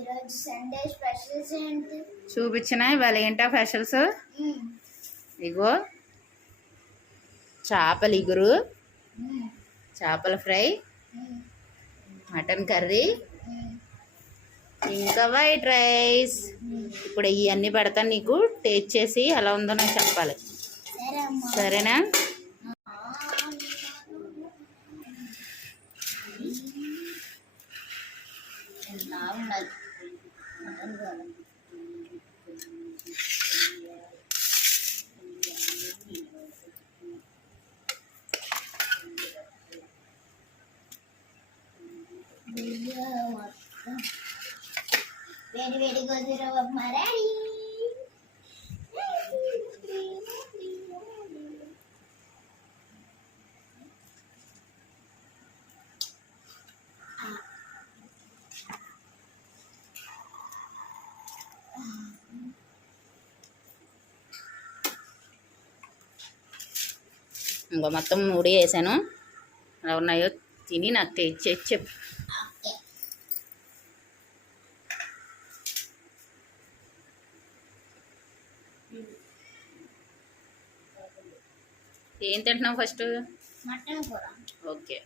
ఈరోజు Sunday specials ఏంటి చూపించిన ఇవాళ ఏంటా స్పెషల్స్. ఇగో చేపల ఇగురు, చేపల ఫ్రై, మటన్ కర్రీ, ఇంకా వైట్ రైస్. ఇప్పుడు ఇవన్నీ పెడతాను, నీకు టేస్ట్ చేసి ఎలా ఉందో నాకు చెప్పాలి, సరేనా? వేడి వేడి గోధుమ ఉప్మా రెడీ. ఇంకో మొత్తం 3 వేసాను, ఎలా ఉన్నాయో తిని నాకు టేస్ట్ చేసి చెప్పు. ఏం తింటున్నావు ఫస్ట్? మటన్ కూర. ఓకే.